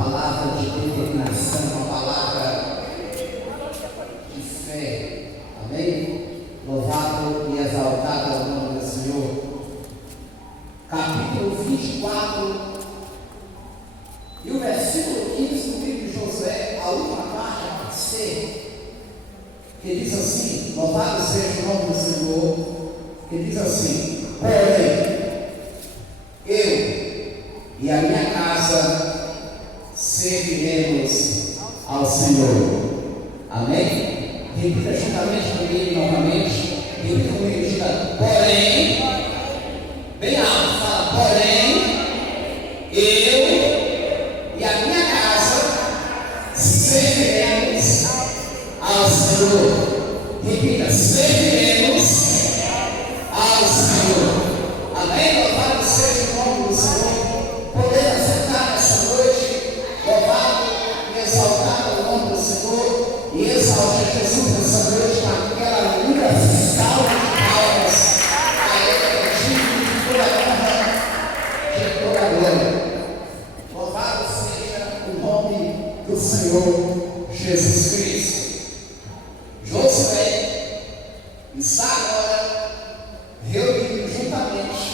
palavra de determinação, uma palavra de fé. Amém? Louvado e exaltado ao nome do Senhor. Capítulo 24 e o versículo 15 do livro de Josué, a última parte, a parte C, que diz assim: louvado seja o nome do Senhor, que diz assim: porém, eu e a minha casa serviremos ao Senhor. Amém? Repita juntamente comigo novamente. Repita comigo, diga: porém, bem alto, fala: porém, eu e a minha casa serviremos ao Senhor. Repita: serviremos ao Senhor. Amém? Louvado seja o nome do Senhor. Poder acertar nessa noite, louvado e exaltado o nome do Senhor, e exaltar Jesus nessa noite com aquela linda salva de palmas a Ele, digno de toda a honra, de toda a glória. Louvado seja o nome do Senhor Jesus Cristo. Josué está agora reunido juntamente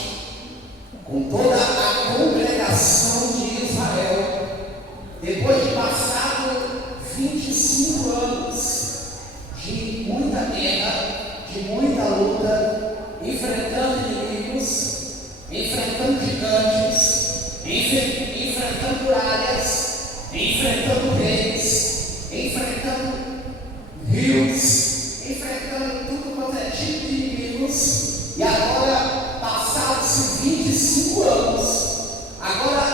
com toda a congregação de Israel, depois de passado 25 anos de muita guerra, de muita luta, enfrentando inimigos, enfrentando gigantes, enfrentando muralhas, enfrentando reis, enfrentando rios, enfrentando tudo quanto é tipo de inimigos. E agora, passados-se 25 anos, agora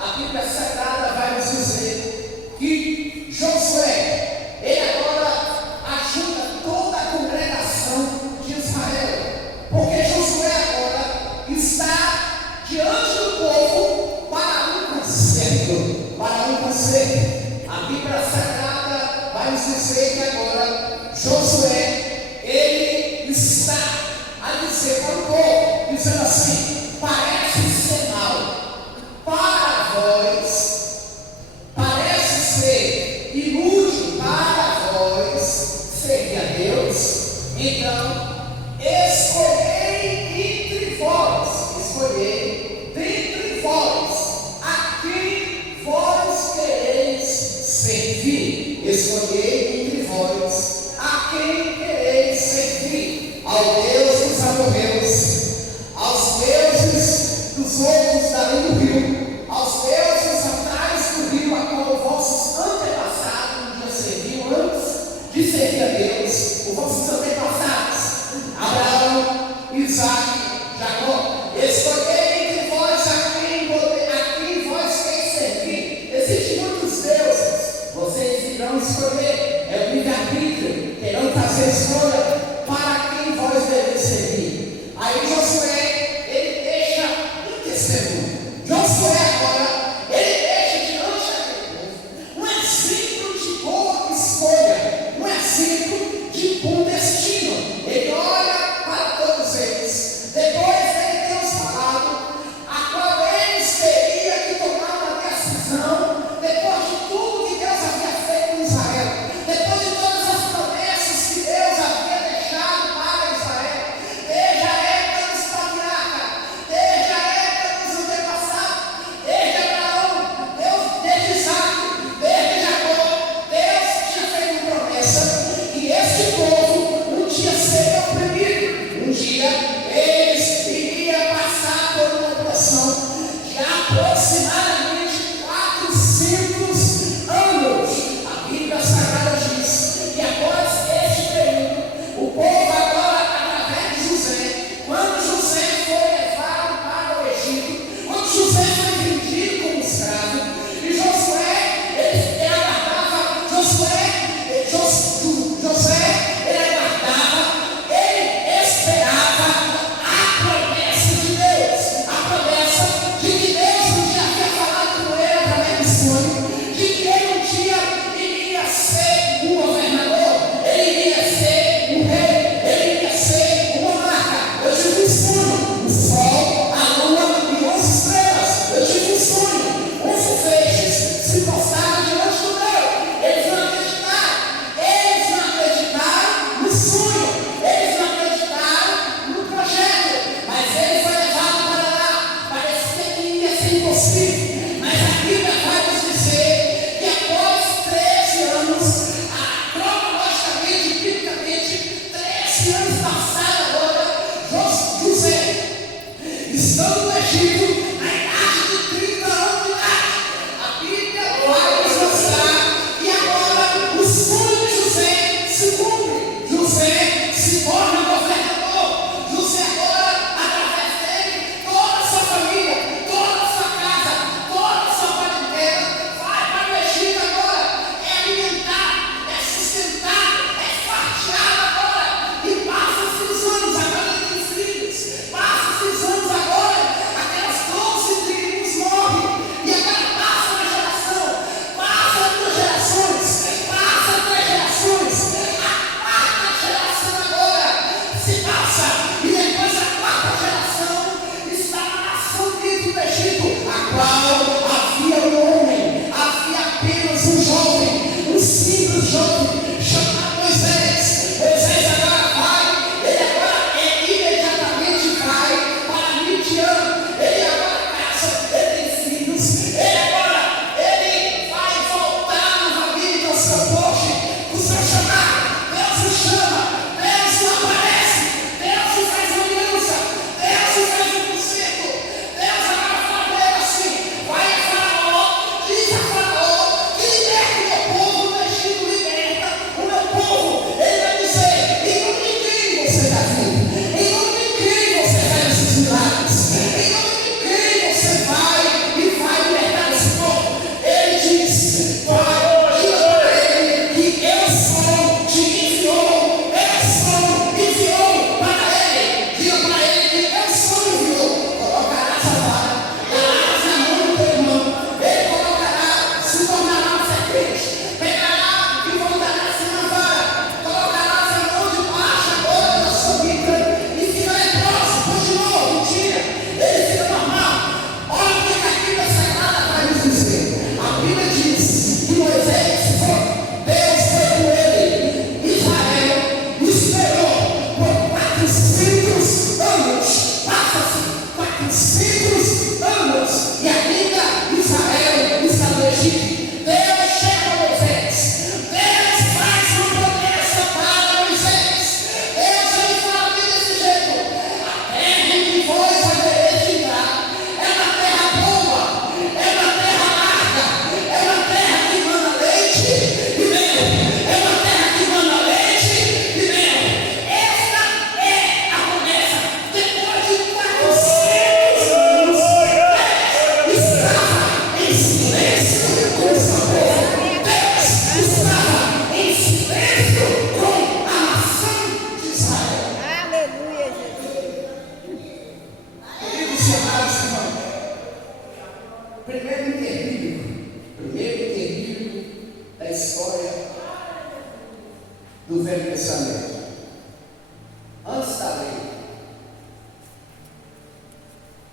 a Bíblia Sagrada vai nos dizer que Josué, ele agora ajuda toda a congregação de Israel, porque Josué agora está diante do povo para um conselho, A Bíblia Sagrada vai nos dizer que agora Josué, ele está a dizer para o povo, dizendo assim: parece ser mal para vós, parece ser inútil para vós servir a Deus, então escolhei dentre vós a quem vós quereis servir. Escolhei entre vós a quem quereis servir: ao Deus dos amorreus, aos deuses dos outros dali do rio, aos deuses atrás do rio, a qual vossos antepassados um dia serviam antes de servir a Deus, os vossos antepassados, Abraão, Isaac, Jacó. Escolhei entre vós a quem vós quereis servir. Existem muitos deuses, vocês irão escolher, é o livre-arbítrio, terão que fazer escolha para quem vós devem Testamento. Antes da lei,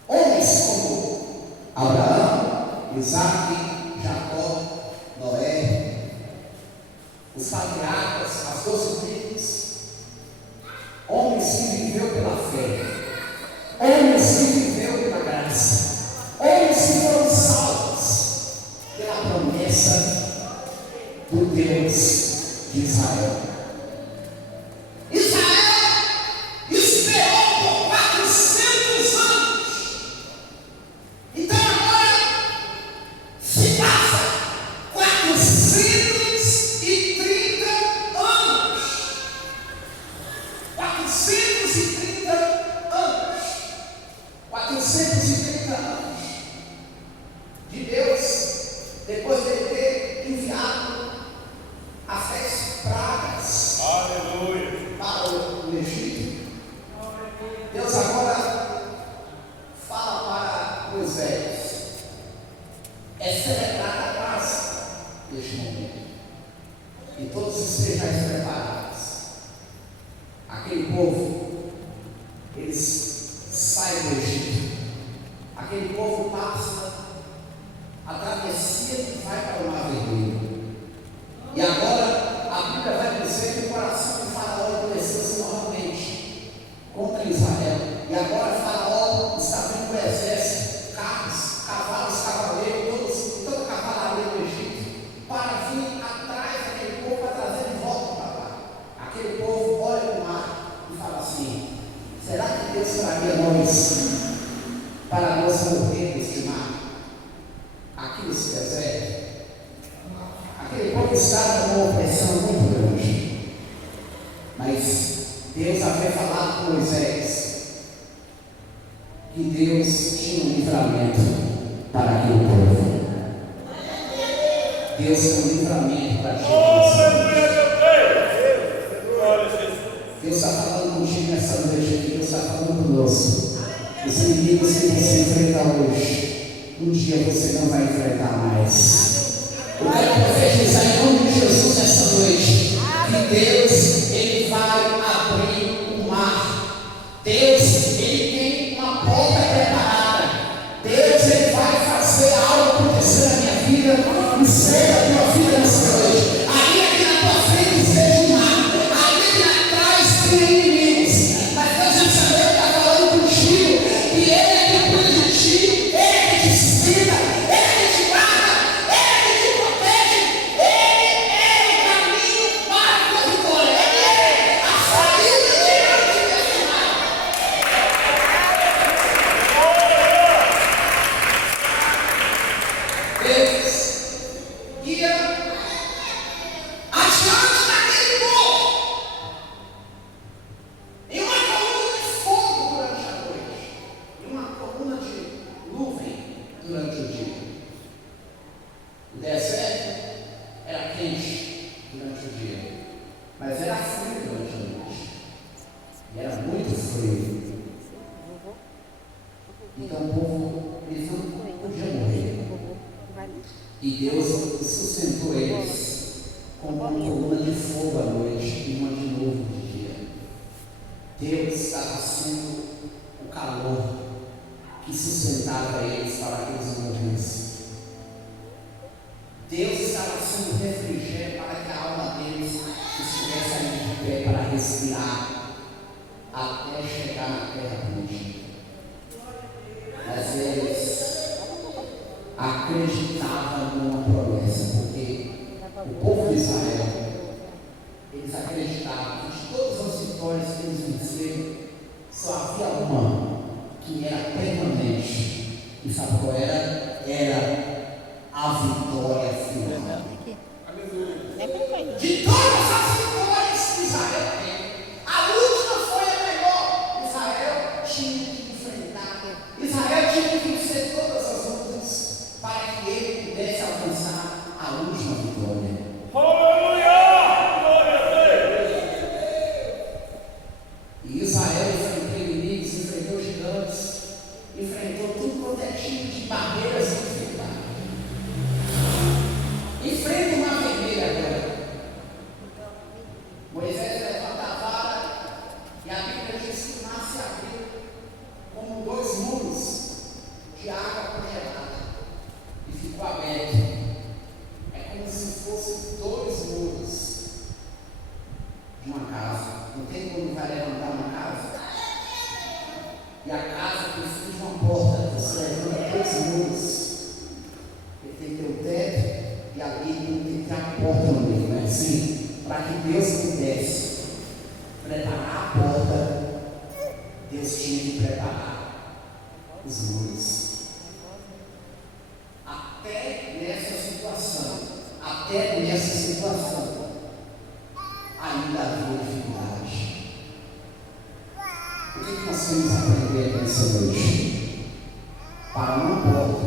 homens como Abraão, Isaac, Jacó, Noé, os patriarcas, as 12 tribos, homens que viveu pela fé, homens que viveu pela graça, homens que foram salvos pela promessa do Deus de Israel. Enfrentou tudo quanto é tipo de barreiras. porta no meio, não é assim? Para que Deus pudesse preparar a porta, Deus tinha que preparar os muros. Até nessa situação, ainda havia dificuldade. O que nós temos a aprender nessa noite? Para uma porta,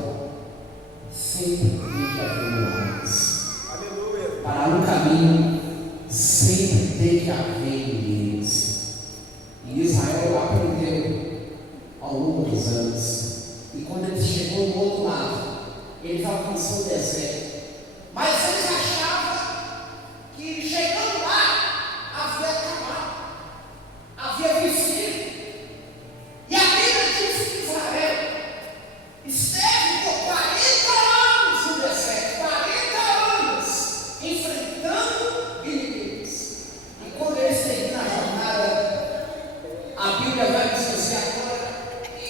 sempre tem que haver milagres. Para um caminho, sempre tem que haver inimigos. E Israel aprendeu ao longo dos anos. E quando ele chegou do outro lado, eles alcançou o deserto. Mas eles achavam que chegando lá havia acabado, havia vencido. E a Bíblia diz que Israel esteve por 40 anos no deserto, 40 anos enfrentando inimigos. E quando eles terminam a jornada, a Bíblia vai dizer assim agora que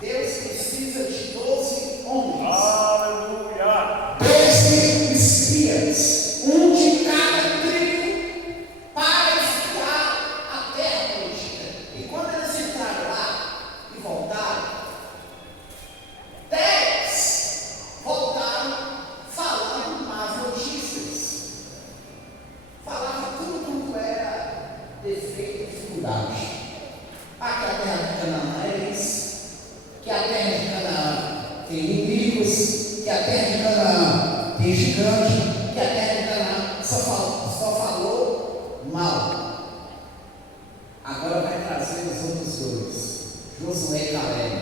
Deus precisa de 12 homens. Aleluia! 12 espias, um de cada tribo, para espiar a terra prometida. E quando eles entraram lá e voltaram, 10 voltaram falando más notícias. Falavam tudo quanto era defeito e dificuldade. Aqui a terra de Canaã é isso, que a terra de Canaã tem inimigos, que a terra de Canaã tem gigante, que a terra de Canaã só falou mal. Agora vai trazer os outros dois, Josué e Caleb.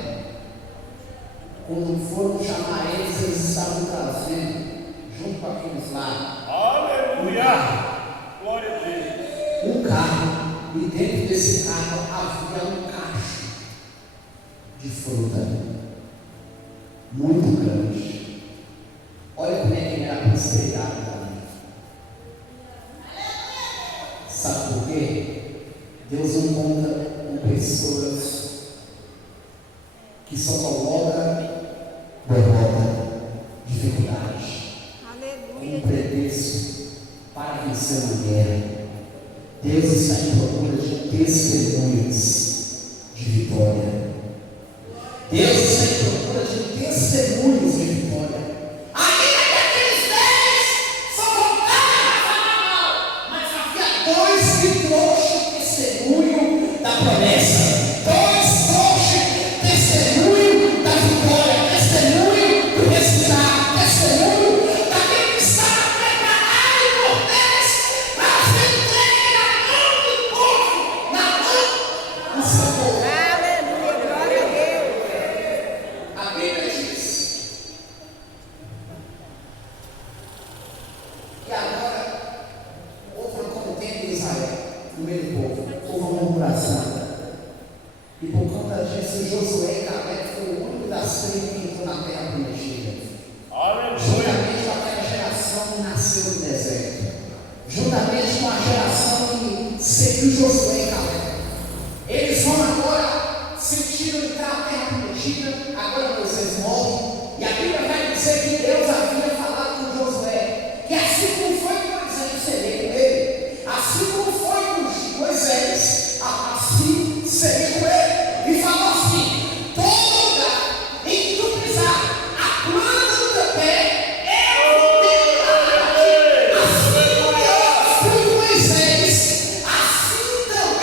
Quando foram chamar eles, eles estavam trazendo, junto com aqueles lá, aleluia! Glória a Deus! Um carro, e dentro desse carro havia um cacho de fruta muito grande. Olha como é que era a prosperidade também. Sabe por quê? Deus não conta com pessoas que só colocam derrota, dificuldade, como pretexto para vencer uma guerra. Deus está em procura de testemunhos de vitória. Deus está em procura de testemunhos de vitória. Ainda que aqueles 10 só voltaram a falar mal, mas havia 2 que trouxeram testemunho da promessa. 2 trouxeram testemunho da vitória, testemunho do resultado, testemunho daquele que estava preparado por Deus para ser entregue na mão do povo, na mão do seu povo. Aleluia, glória a Deus. A Bíblia diz que agora houve uma contenda em Israel, no meio do povo, houve uma murmuração. E por conta disso, Josué e Caleb foi o único das tribos que entrou na terra prometida. Juntamente com aquela geração que nasceu no deserto. Juntamente com a geração que seguiu Josué e Caleb. Eles vão agora, sentiram entrar na terra prometida. Agora Moisés morre. E a Bíblia vai dizer que Deus havia falado com Josué que assim como foi com Moisés, seria com ele. Assim como foi com Moisés, assim seria com ele. E falou assim: todo lugar em que tu pisar a planta do teu pé, eu vou declarar a ti. Assim como eu fui com Moisés, assim também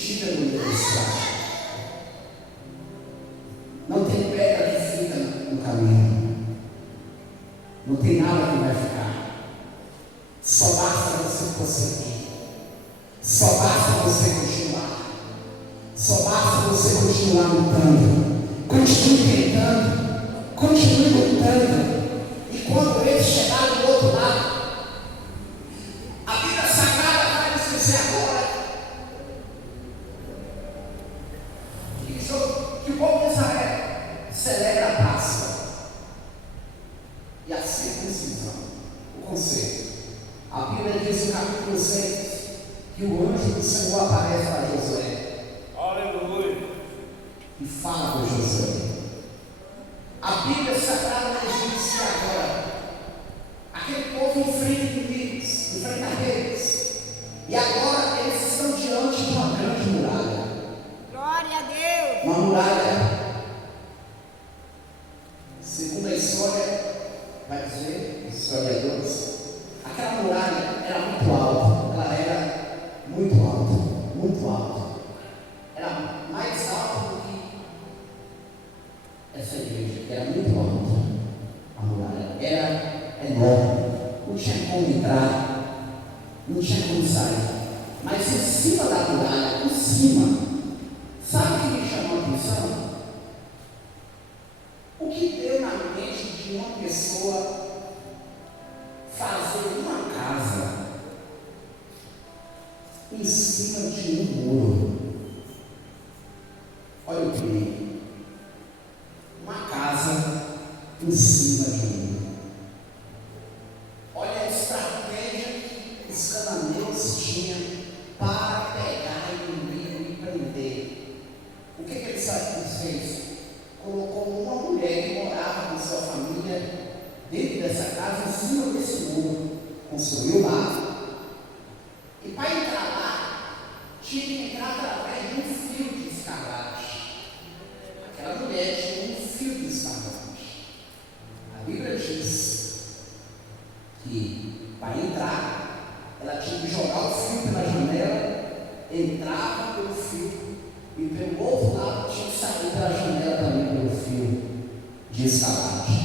tira no meio do estrado. Não tem pedra que fica no caminho. Não tem nada que vai ficar. Só basta você prosseguir. Só basta você continuar. Só basta você continuar lutando. Continue tentando. Continue lutando. E quando ele chegar do outro lado, a Bíblia Sagrada vai nos dizer agora que o povo de Israel celebra a Páscoa e a circuncisão, o conceito. A Bíblia diz no capítulo 6 que o anjo do Senhor aparece para Josué. Aleluia! E fala com Josué. A Bíblia Sagrada nos diz que agora aquele povo enfrenta inimigos, enfrenta reis, e agora eles estão diante de uma grande muralha. Glória a Deus. Uma muralha, segundo a história, vai dizer, os historiadores, aquela muralha era muito alta, ela era muito alta, muito alta. Era mais alta do que essa igreja, que era muito alta. A muralha era enorme, não tinha como entrar, não tinha como sair. Mas em cima da muralha, em cima, sabe o que me chamou a atenção? O que deu na mente de uma pessoa fazer uma casa em cima de um muro? Olha o que, uma casa em cima de um muro. Olha a estratégia que os cananeus tinham para pegar inimigo e prender. O que ele fez? Colocou uma mulher que morava com sua família dentro dessa casa, em cima desse muro. Construiu lá. E para entrar lá, tinha que entrar através de um fio de escarlate. Aquela mulher tinha um fio de escarlate. A Bíblia diz que para entrar, ela tinha que jogar o fio pela janela, entrava pelo fio, e pelo outro lado tinha que sair pela janela também pelo fio de escarlate.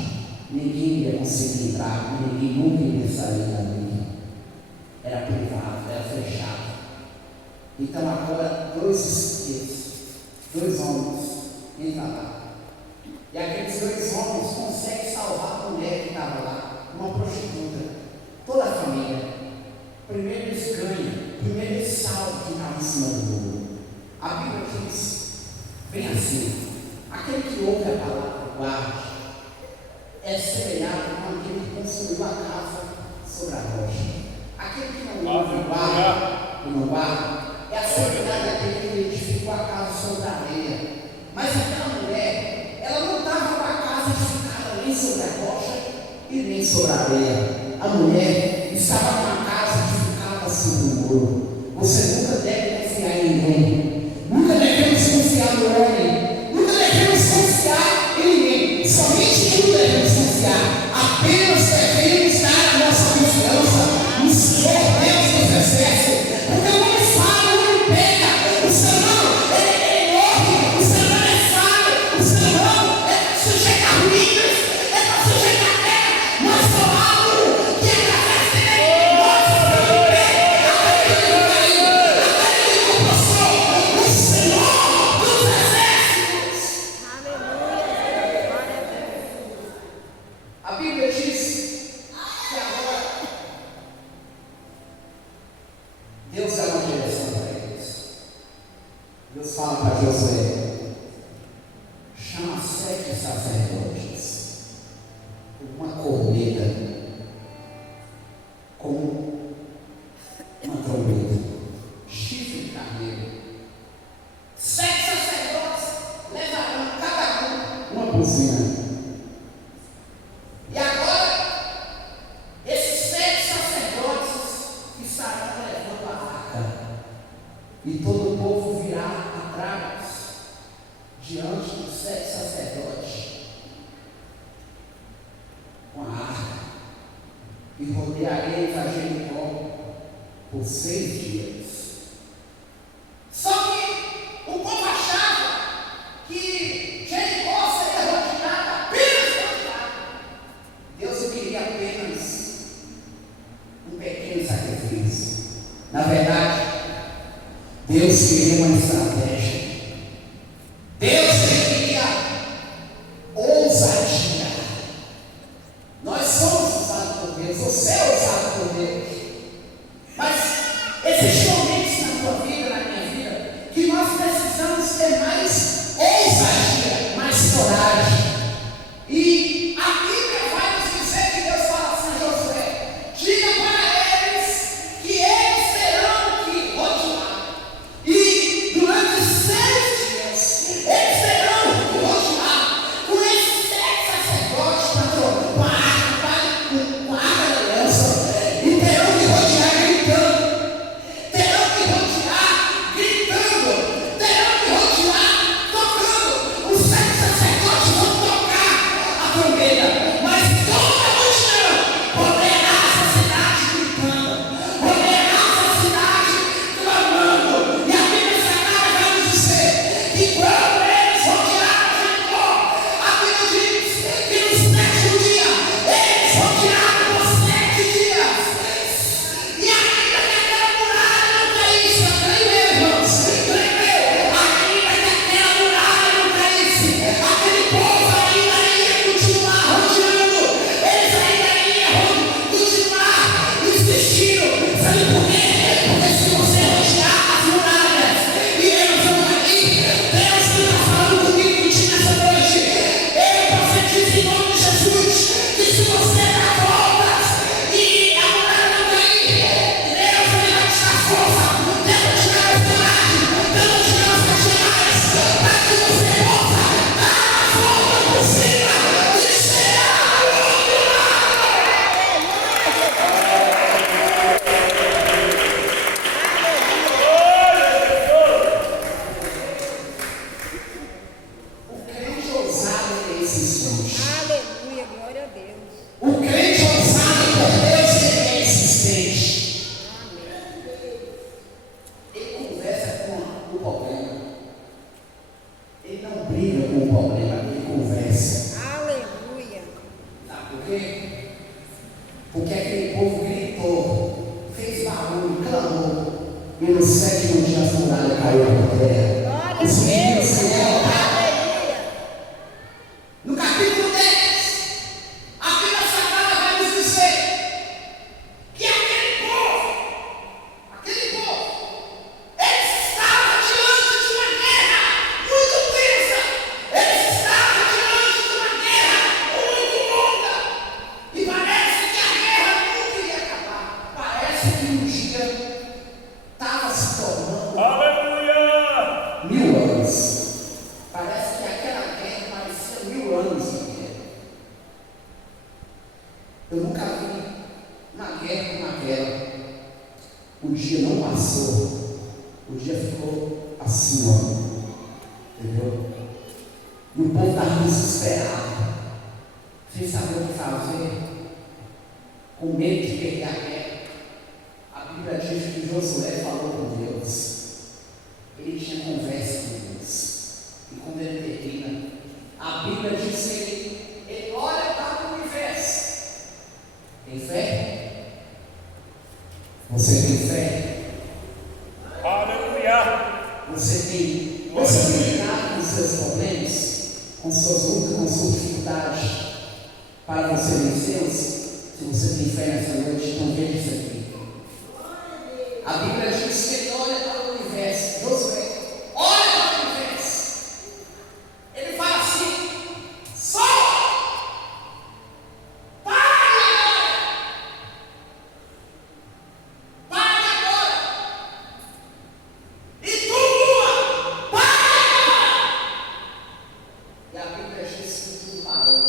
Ninguém ia conseguir entrar, ninguém nunca ia sair dali. Era privado, era fechado. Então agora dois homens entram lá. E aqueles dois homens conseguem salvar a mulher que estava lá, uma prostituta, toda a família. Primeiro eles ganham, primeiro eles salvam quem estava em cima do muro. A Bíblia diz bem assim: aquele que ouve a palavra guarde, é semelhante com aquele que construiu a casa sobre a rocha. Aquele que não ouve e não guarda, é a semelhante daquele que edificou a casa sobre a areia. Mas aquela mulher, ela não estava com a casa edificada nem sobre a rocha e nem sobre a areia. A mulher estava com a casa edificada sobre o muro. Você nunca deve confiar em ninguém. Nunca devemos confiar no homem. Nunca devemos confiar em ninguém. Somente em um devemos confiar. Apenas devemos dar a nossa confiança no Senhor Deus dos exércitos. Porque o homem falha, o homem peca. O ser humano, ele morre. O ser humano é falho. O ser humano é sujeito a ruínas. É para sujeitar a terra. Mas só há um que é através dele nós podemos ver. A Bíblia diz que agora Deus dá uma direção para eles. Deus fala para Josué: chama 7 sacerdotes, uma corneta, com uma trombeta, chifre de carneiro. 7 sacerdotes levarão cada uma buzina. E agora, esses 7 sacerdotes estarão levando a arca, e todo o povo virá atrás, diante dos 7 sacerdotes, com a arca, e rodearei a Jericó por 6 dias. Só que Na verdade, Deus queria uma estratégia. Deus queria ousadia. Nós somos usados por Deus, você é usado por Deus. Mas existem momentos na tua vida, na minha vida, que nós precisamos ter mais ousadia, mais coragem. E a Bíblia vai nos dizer que Deus fala assim a Josué: diga para eles que eles terão que rodear. E durante 6 dias, eles terão que rodear com esses 7 sacerdotes com a arca da aliança. E terão que rodear gritando. Terão que rodear gritando. Terão que rodear tocando. Os 7 sacerdotes vão tocar a trombeta, mas toda a multidão rodeará essa cidade gritando, rodeará essa cidade clamando. E a Bíblia Sagrada vai nos dizer que quando eles rodearam Jericó, a Bíblia diz que no 7º dia eles rodearam por 7 dias. E ainda que aquela muralha não caísse, eu creio, irmãos, creio, ainda que aquela muralha não caísse, aquele povo ainda ia continuar rodeando, eles ainda iam continuar insistindo. Sabe por quê? Porque se você rodear as muralhas e eles vão cair, Deus está falando comigo nessa noite. Eu profetizo em nome de Jesus que se você dá voltas e a muralha não cair, Deus vai te dar força, Deus vai te dar coragem, Deus vai te dar as caixinhas para que você possa dar a volta por cima e chegar ao outro lado. O crente ousado é insistente. Aleluia, glória a Deus. O crente ousado por Deus é insistente. Ele conversa com o problema. Ele não briga com o problema, ele conversa. Aleluia. Sabe por quê? Porque aquele povo gritou, fez barulho, clamou. E no 7º dia a muralha caiu por terra. Glória a Os filhos Deus. se levantaram. Aleluia. No capítulo 10, a Bíblia Sagrada vai nos dizer que aquele povo, eles estavam diante de uma guerra muito tensa, eles estavam diante de uma guerra muito longa, e parece que a guerra nunca ia acabar. Parece que um dia estava se tornando Aleluia! 1000 anos. Parece que aquela guerra parecia 1000 anos de guerra. Eu nunca vi uma guerra como aquela. O dia não passou. O dia ficou assim, ó. Entendeu? E o povo estava desesperado, sem saber o que fazer, com medo de perder a guerra. A Bíblia diz que Josué falou com Deus. Ele tinha conversa com Deus. E quando ele termina, a Bíblia diz que ele olha para o universo. Tem fé? Você tem fé? Aleluia! Você tem lidado com os seus problemas, com suas lutas, com suas dificuldades, para você vencê-los? Se você tem fé nessa noite, então veja isso aqui. A Bíblia diz que ele olha para o universo. Josué olha para o universo. Ele fala assim: sol, pare agora, e tu, lua, pare agora. E a Bíblia diz que tudo parou.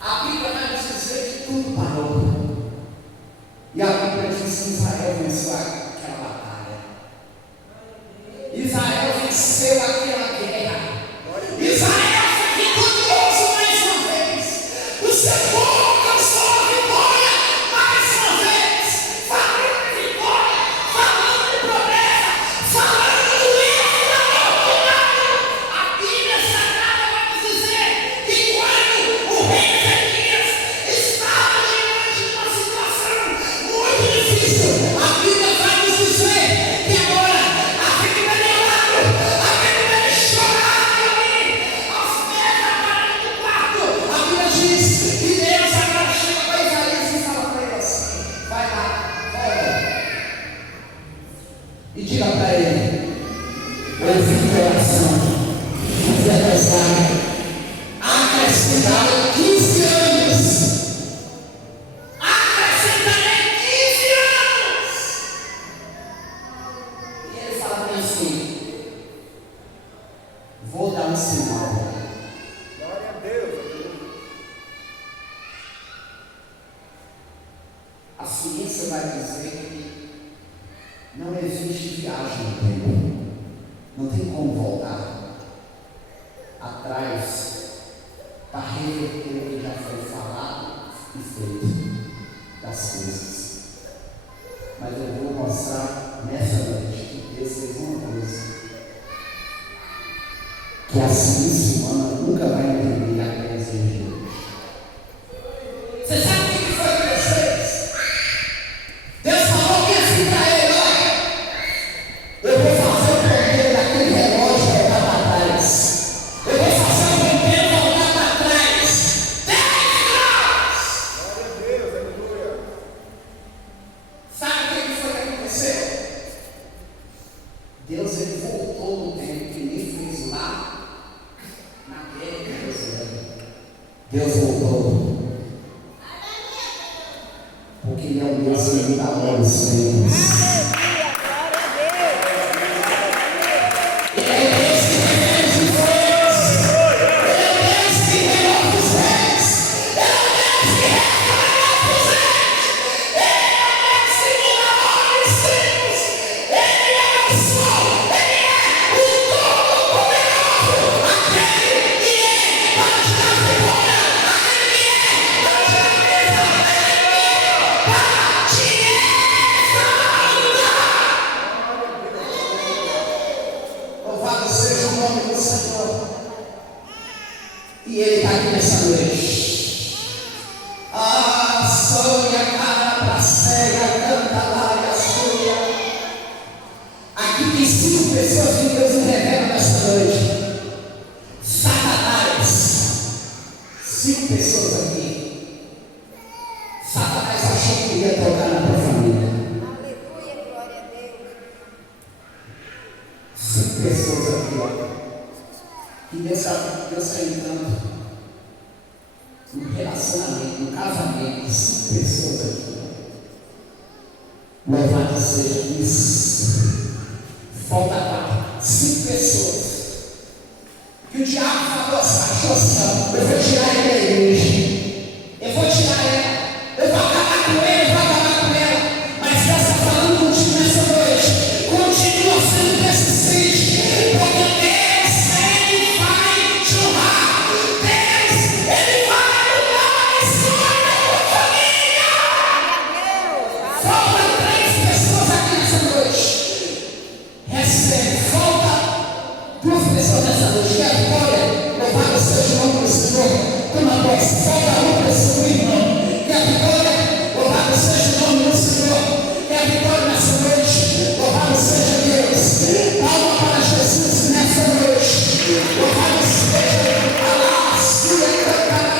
A Bíblia vai nos dizer que tudo parou. E a Bíblia diz que Israel venceu aquela batalha. Israel venceu aquela guerra. Israel foi vitorioso mais uma vez. O seu povo alcançou a vitória mais uma vez. Falando de vitória, falando de promessa, falando do erro da oportunidade. A Bíblia Sagrada vai nos dizer que quando o rei Ezequias estava diante de uma situação muito difícil, E diga para ele: ouvi a oração, fui atrasado, acrescentarei 15 anos. Acrescentarei 15 anos. E ele fala bem assim: vou dar um sinal. Glória a Deus. A ciência vai dizer que não existe viagem no tempo. Não tem como voltar atrás para reverter o que já foi falado e feito das coisas. Mas eu vou mostrar nessa noite que Deus fez uma coisa que a ciência humana nunca vai entender até esse dia. Você sabe o que foi que Deus fez? Deus falou que assim para ele: olha, eu vou fazer o poder daquele relógio voltar para trás. Eu vou fazer o poder voltar para trás. 10 graus! Glória a Deus, aleluia. Sabe o que foi que aconteceu? Deus ele voltou no tempo que nem fez lá na guerra de Jerusalém. Deus voltou. Porque ele é o Deus que muda a hora dos tempos. Aleluia, glória a Deus. Ele é o Deus que revela os reis. Ele é o Deus que renova os reis. Ele é o Deus que renova os reis. Ele é o Deus que muda a hora dos tempos. Ele é o sol. Ele é o Todo-Poderoso. Aquele que é para te dar vitória. Aquele que é para te dar beleza. Para te exaltar. Louvado seja o nome do Senhor. E Ele está aqui nessa noite. Ah, Sônia, cara, praceia, canta lá e a Sônia. Aqui tem 5 pessoas que Deus me revela nessa noite. Satanás. 5 pessoas aqui. Satanás achou que ia tocar na tua família. Aleluia, glória a Deus. 5 pessoas aqui, ó. Que Deus está entrando no relacionamento, no casamento. 5 pessoas aqui, ó. Louvado seja isso. Falta 4. 5 pessoas. Que o diabo falou assim, achou assim, ó, eu vou tirar ele da igreja. Eu vou tirar ela. Eu vou acabar com ele, eu vou acabar com ela. Mas Deus está falando contigo nessa noite. Continua sendo persistente. Porque Deus, Ele vai te honrar. Deus, Ele vai mudar a história da tua família. Falta 3 pessoas aqui nessa noite. Recebe. Falta 2 pessoas nessa noite. Que a vitória, louvado seja o nome do Senhor. Toma posse. Falta 1 pessoa, irmão. Que a vitória, louvado seja o nome do Senhor. Que a vitória nessa noite, louvado seja Deus. Palma para Jesus nessa noite. Louvado seja a sua cantada.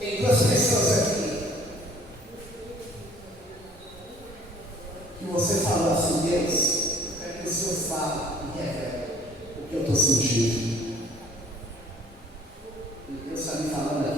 Tem 2 pessoas aqui que você falou assim: Deus, eu quero que o Senhor fale e revele o que eu estou sentindo.